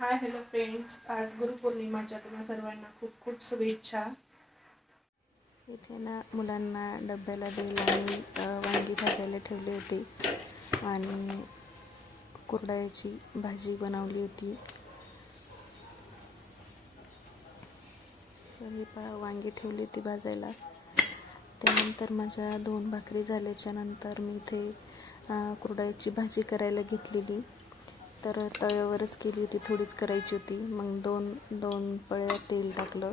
Hi hello friends, आज गुरुपौर्णिमाच्या तुम्हा सर्वांना खूप खूप शुभेच्छा. इथे ना मुलांना डब्याला द्यायला मी वांगी भाजायला ठेवली होती आणि कुरडयाची भाजी बनवली होती. तर ही वांगी ठेवली होती भाजायला. त्यानंतर माझ्या 2 भाकरी झाल्याच्या नंतर मी इथे कुरडयाची भाजी करायला घेतलेली. तर तव्यावरच केली होती, थोडीच करायची होती. मग दोन पळ्या तेल टाकलं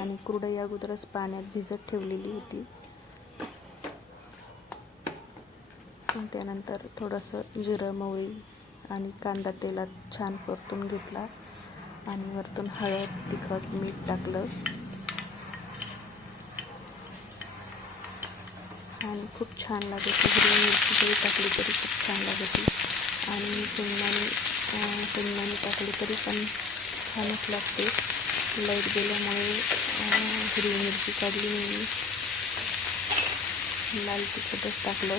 आणि कुरडई अगोदरच पाण्यात भिजत ठेवलेली होती. त्यानंतर थोडंसं जिरं, मोहरी आणि कांदा तेलात छान परतून घेतला आणि वरतून हळद, तिखट, मीठ टाकलं आणि खूप छान लागते. हिरवी मिरची जरी टाकली तरी खूप छान लागते आणि शेंगदाणे टाकले तरी पण छानच लागते. लाईट गेल्यामुळे हिरवी मिरची काढली मी, लाल तिखटच टाकलं.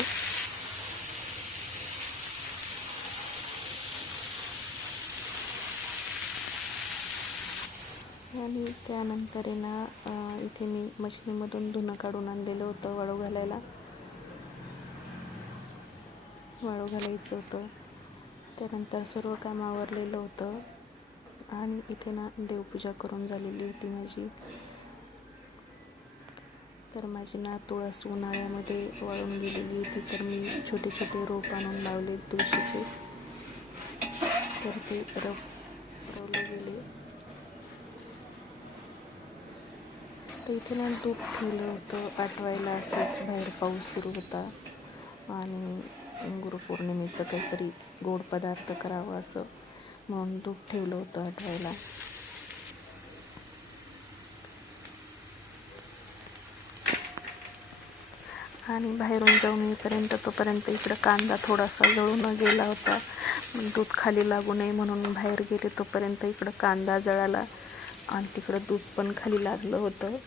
आणि त्यानंतर इथे मी मशीनमधून धुणं काढून आणलेलं होतं वाळू घालायचं होतं. त्यानंतर सर्व काम आवरलेलं होतं आणि इथे देवपूजा करून झालेली होती माझी. तर माझी तुळस उन्हाळ्यामध्ये वाळून गेलेली होती, तर मी छोटे छोटे रोप आणून लावले तुळशीचे. तर ते रवले गेले. तर इथे दूध ठेवलं होतं आठवायला. असंच बाहेर पाऊस सुरू होता आणि गुरुपौर्णिमेचं काहीतरी गोड पदार्थ करावं असं म्हणून दूध ठेवलं होतं आठवायला. आणि बाहेरून जाऊन येईपर्यंत तोपर्यंत इकडं कांदा थोडासा जळून गेला होता. दूध खाली लागू नये म्हणून बाहेर गेले तोपर्यंत इकडं कांदा जळाला आणि तिकडं दूध पण खाली लागलं होतं.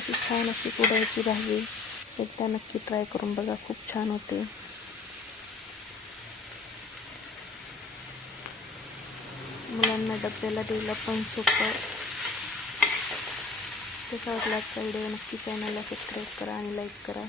तर छान अशी कुरडयाची भाजी एकदा नक्की ट्राय करून बघा, खूप छान होते. मुलांना डब्याला द्यायला पण सोपं. त्याचा वाटला आजचा व्हिडिओ नक्की चॅनलला सबस्क्राईब करा आणि लाईक करा.